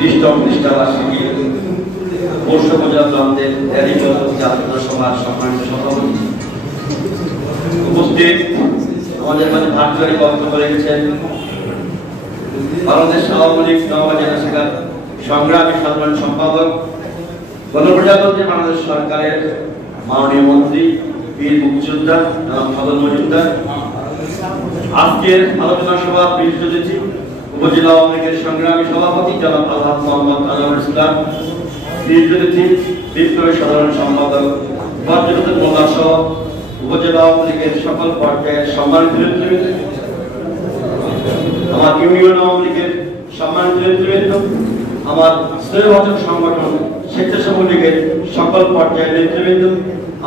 প্রতিষ্ঠাবার্ষিকী বর্ষ প্রজাতন্ত্রের জাতীয় সভার সম্মানিত সভাপতি উপস্থিত আমাদের মাঝে ভার্চুয়ালি বক্তব্য রেখেছেন বাংলাদেশ আওয়ামী লীগ নওগাঁ জেলা শাখার সংগ্রামী সাধারণ সম্পাদক গণপ্রজাতন্ত্রী বাংলাদেশ সরকারের মাননীয় মন্ত্রী বীর মুক্তিযোদ্ধা জনাব ফজল মজুমদার, আজকের আলোচনা সভা বিশিষ্ট অতিথি উপজেলা আওয়ামী লীগের সংগ্রামী সভাপতি জনাব আলহাজ মোহাম্মদ আনোয়ার ইসলাম, বিশিষ্ট অতিথি বিপ্লবী সাধারণ সম্পাদক বজ্রনাথ মোল্লা সহ উপজেলা আওয়ামী লীগের সকল পর্যায়ের সম্মানিত নেতৃবৃন্দ, আমার ইউনিয়ন আওয়ামী লীগের সম্মানিত নেতৃবৃন্দ, আমার স্নেহভাজন সংগঠন স্বেচ্ছাসেবক লীগের সকল পর্যায়ের নেতৃবৃন্দ,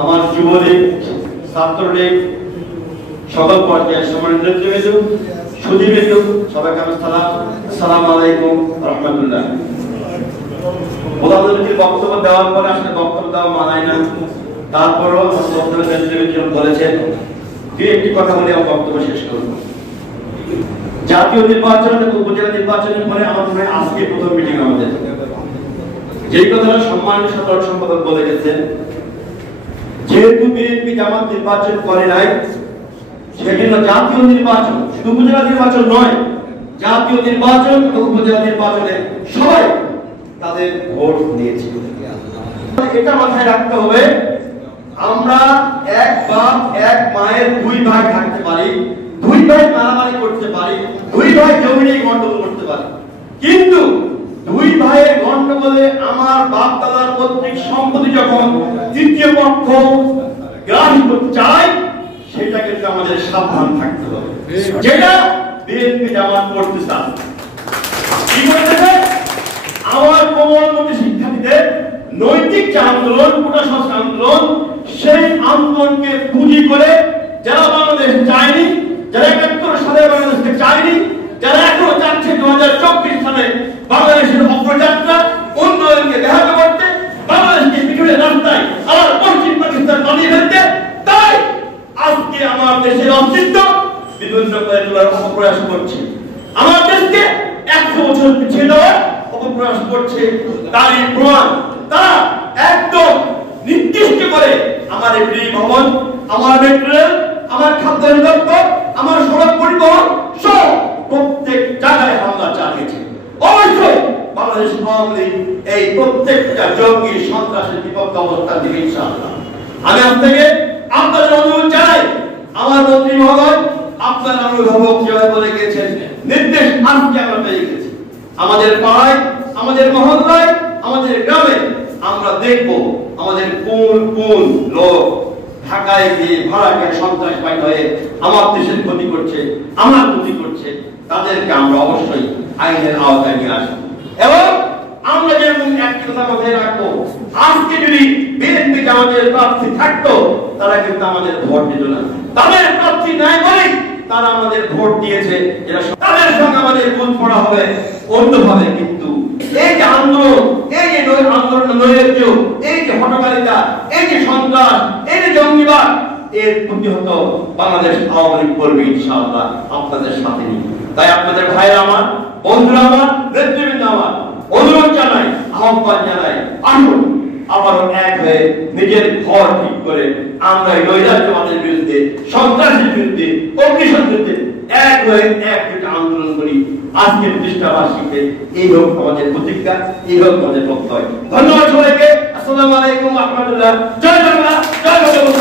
আমার যুবলীগ ছাত্রলীগ সকল পর্যায়ের সম্মানিত নেতৃবৃন্দ, সুধীবৃন্দ, সবাইকে আমার আসসালামু আলাইকুম রাহমাতুল্লাহ। প্রধানমন্ত্রীর বক্তব্য দেওয়ার পরে আসলে বক্তব্য দেওয়া মানায় না, তারপরও বক্তব্যের নেতৃবৃন্দ বলেছেন দুই একটি কথা বলে আমার বক্তব্য শেষ করব। জাতীয় নির্বাচন এবং উপজেলা নির্বাচনের পরে আমার মনে হয় আজকে প্রথম মিটিং আমাদের, যেই কথাটা সম্মানিত সাধারণ সম্পাদক বলে গেছেন, যেহেতু বিএনপি জামাত নির্বাচন করে নাই, সেজন্য জাতীয় নির্বাচন শুধু উপজেলা নির্বাচন নয়, জাতীয় নির্বাচন এবং উপজেলা নির্বাচনে সবাই তাদের ভোট দিয়েছে। এটা মাথায় রাখতে হবে, আমরা এক বাপ এক মায়ের দুই ভাই থাকতে পারি, দুই ভাই মারামারি করতে পারি, দুই ভাই জমি নিয়ে গন্ডগোল করতে পারি, কিন্তু দুই ভাইয়ের গন্ডগোলে আমার বাপ দাদার পৈতৃক সম্পত্তি যখন তৃতীয় পক্ষ গ্রাস করতে চায়, সেটা কিন্তু আমাদের সাবধান থাকতে হবে, যেটা বিএনপি জামাত করতে চায়। কি করতেছে? আমার কোমলমতি শিক্ষার্থীদের নৈতিক যে আন্দোলন, কোটা সংস্কার আন্দোলন, সেই আন্দোলনকে পুঁজি করে যারা বাংলাদেশ চায়নি, যারা ৭১ সালে বাংলাদেশকে চায়নি, যারা এখনো চাচ্ছে ২০২৪ সালে বাংলাদেশের অগ্রযাত্রা উন্নয়নকে ব্যাহত করতে, বাংলাদেশকে পিছনের রাস্তায় আবার পশ্চিম পাকিস্তান বানিয়ে ফেলতে, তাই আজকে আমার দেশের অস্তিত্ব বিভিন্ন করে তোলার অপপ্রয়াস করছে, আমার দেশকে ১০০ বছর পিছিয়ে দেওয়ার অপপ্রয়াস করছে। তারই প্রমাণ তারা একদম নির্দিষ্ট করে আমার এই ভবন, আমার মেট্রো রেল, আমার খাদ্য দপ্তর, আমার সড়ক পরিবহন সব প্রত্যেক জায়গায় হামলা চালিয়েছে। অবশ্যই বাংলাদেশ আওয়ামী লীগ এই প্রত্যেকটা জঙ্গি সন্ত্রাসের বিপক্ষ অবস্থান দিবে ইনশাআল্লাহ। আমি আজ থেকে আপনাদের অনুরোধ জানাই, আমার মন্ত্রী মহোদয় আপনার অভিভাবক যেভাবে বলে গেছেন, নির্দেশ আজকে আমরা পেয়ে গেছি। আমাদের পাড়ায়, আমাদের মহল্লায়, আমাদের গ্রামে আমরা দেখব আমাদের কোন কোন লোক ঢাকায় গিয়ে ভাড়াকে সন্ত্রাস বাইট হয়ে আমার দেশের ক্ষতি করছে, আমার ক্ষতি করছে, তাদেরকে আমরা অবশ্যই আইনের আওতায় নিয়ে আসবো। এবং আমরা যেরকম একটি কথা মাথায় রাখবো, আজকে যদি বিএনপি জামাতের প্রার্থী থাকতো, তারা কিন্তু আমাদের ভোট দিত না। তাদের প্রার্থী নাই বলেই তারা আমাদের ভোট দিয়েছে, যেটা তাদের সঙ্গে আমাদের ভোট পড়া হবে অন্যভাবে। কিন্তু এই যে আন্দোলন, এই যে আন্দোলন নৈরাজ্য, এই যে হটকারিতা, এই যে সন্ত্রাস, এই যে জঙ্গিবাদ, এর প্রতিহত বাংলাদেশ আওয়ামী লীগ করবে ইনশাআল্লাহ আপনাদের সাথে নিয়ে। তাই আপনাদের ভাইরা আমার, বন্ধুরা আমার, নেতৃবৃন্দ আমার, অনুরোধ জানাই, আহ্বান জানাই, আসুন আবারও এক হয়ে নিজের ঘর ঠিক করে আমরা এই নৈরাজ্যবাদের বিরুদ্ধে, সন্ত্রাসের বিরুদ্ধে, অগ্নিশনের বিরুদ্ধে এক হয়ে একজোট আন্দোলন করি। আজকের প্রতিষ্ঠাবার্ষিকীতে এই হোক আমাদের প্রতিজ্ঞা, এই হোক আমাদের প্রত্যয়। ধন্যবাদ সবাইকে। আসসালামু আলাইকুম ওয়া রাহমাতুল্লাহ। জয় বাংলা, জয় বাংলা।